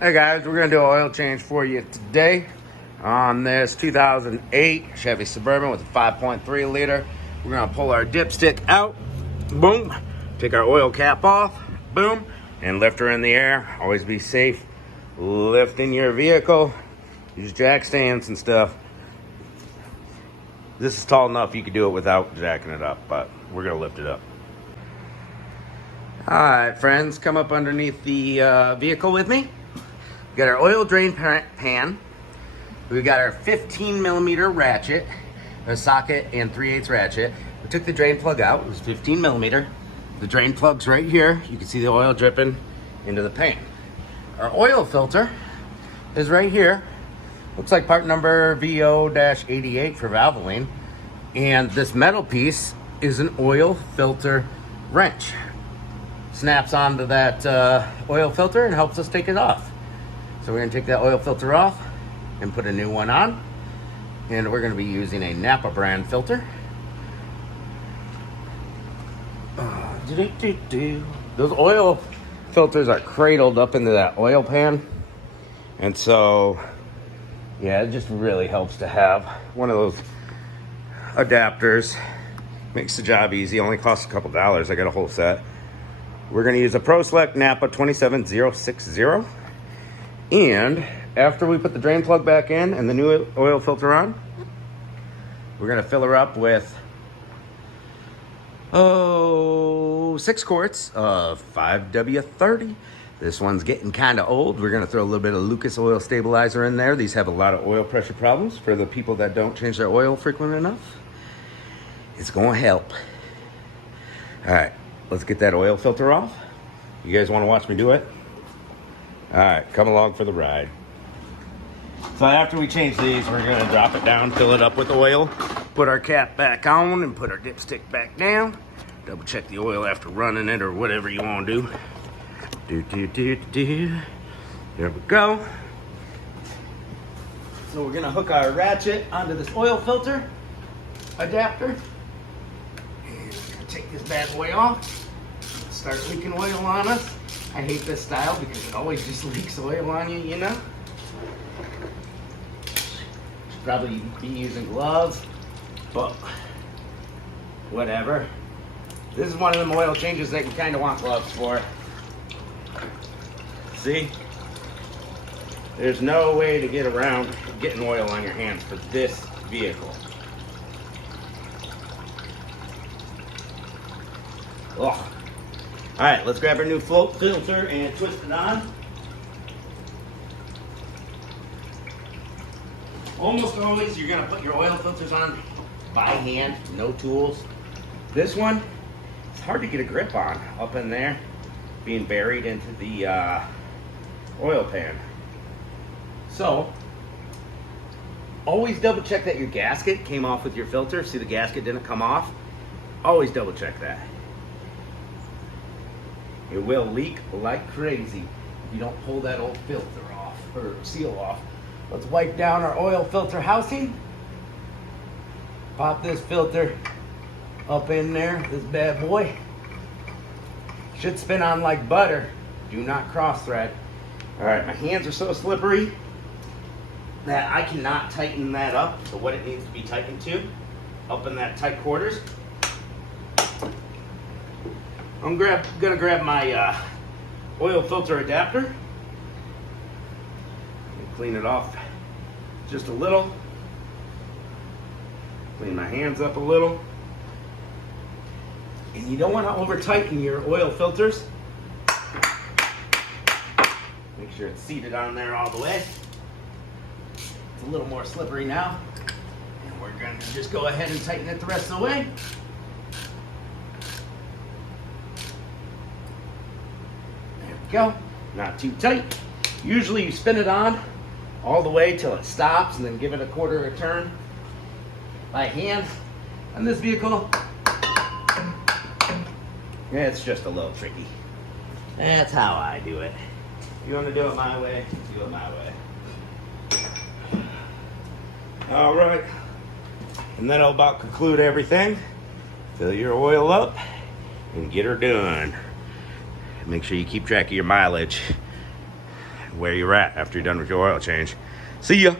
Hey guys, we're gonna do an oil change for you today on this 2008 Chevy Suburban with a 5.3 liter. We're gonna pull our dipstick out, boom, take our oil cap off, boom, and lift her in the air. Always be safe lifting your vehicle. Use jack stands and stuff. This is tall enough you could do it without jacking it up, but we're gonna lift it up. All right, friends, come up underneath the vehicle with me. We got our oil drain pan. We got our 15 millimeter ratchet, a socket and 3/8 ratchet. We took the drain plug out. It was 15 millimeter. The drain plug's right here. You can see the oil dripping into the pan. Our oil filter is right here. Looks like part number VO-88 for Valvoline. And this metal piece is an oil filter wrench. Snaps onto that oil filter and helps us take it off. So we're gonna take that oil filter off and put a new one on. And we're gonna be using a Napa brand filter. Those oil filters are cradled up into that oil pan. And so, yeah, it just really helps to have one of those adapters. Makes the job easy, only costs a couple dollars. I got a whole set. We're gonna use a Pro Select Napa 27060. And after we put the drain plug back in and the new oil filter on, we're gonna fill her up with 6 quarts of 5W30. This one's getting kind of old. We're gonna throw a little bit of Lucas oil stabilizer in there. These have a lot of oil pressure problems for the people that don't change their oil frequent enough. It's gonna help. All right, let's get that oil filter off. You guys wanna watch me do it? All right, come along for the ride. So after we change these, we're gonna drop it down, fill it up with oil, put our cap back on and put our dipstick back down. Double check the oil after running it or whatever you wanna do. There we go. So we're gonna hook our ratchet onto this oil filter adapter. And we're gonna take this bad boy off. Start leaking oil on us. I hate this style because it always just leaks oil on you, you know? Should probably be using gloves, but whatever. This is one of them oil changes that you kind of want gloves for. See? There's no way to get around getting oil on your hands for this vehicle. Ugh. All right, let's grab our new float filter and twist it on. Almost always you're gonna put your oil filters on by hand, no tools. This one, it's hard to get a grip on up in there, being buried into the oil pan. So, always double check that your gasket came off with your filter. See, the gasket didn't come off? Always double check that. It will leak like crazy if you don't pull that old filter off, or seal off. Let's wipe down our oil filter housing. Pop this filter up in there, this bad boy. Should spin on like butter. Do not cross thread. All right, my hands are so slippery that I cannot tighten that up to what it needs to be tightened to, up in that tight quarters. I'm gonna grab my oil filter adapter and clean it off just a little. Clean my hands up a little. And you don't want to over tighten your oil filters. Make sure it's seated on there all the way. It's a little more slippery now. And we're gonna just go ahead and tighten it the rest of the way. Go. Not too tight. Usually you spin it on all the way till it stops and then give it a quarter of a turn by hand. On this vehicle, yeah, it's just a little tricky. That's how I do it. If you want to do it my way, do it my way. All right. And that'll about conclude everything. Fill your oil up and get her done. Make sure you keep track of your mileage. where you're at after you're done with your oil change. See ya.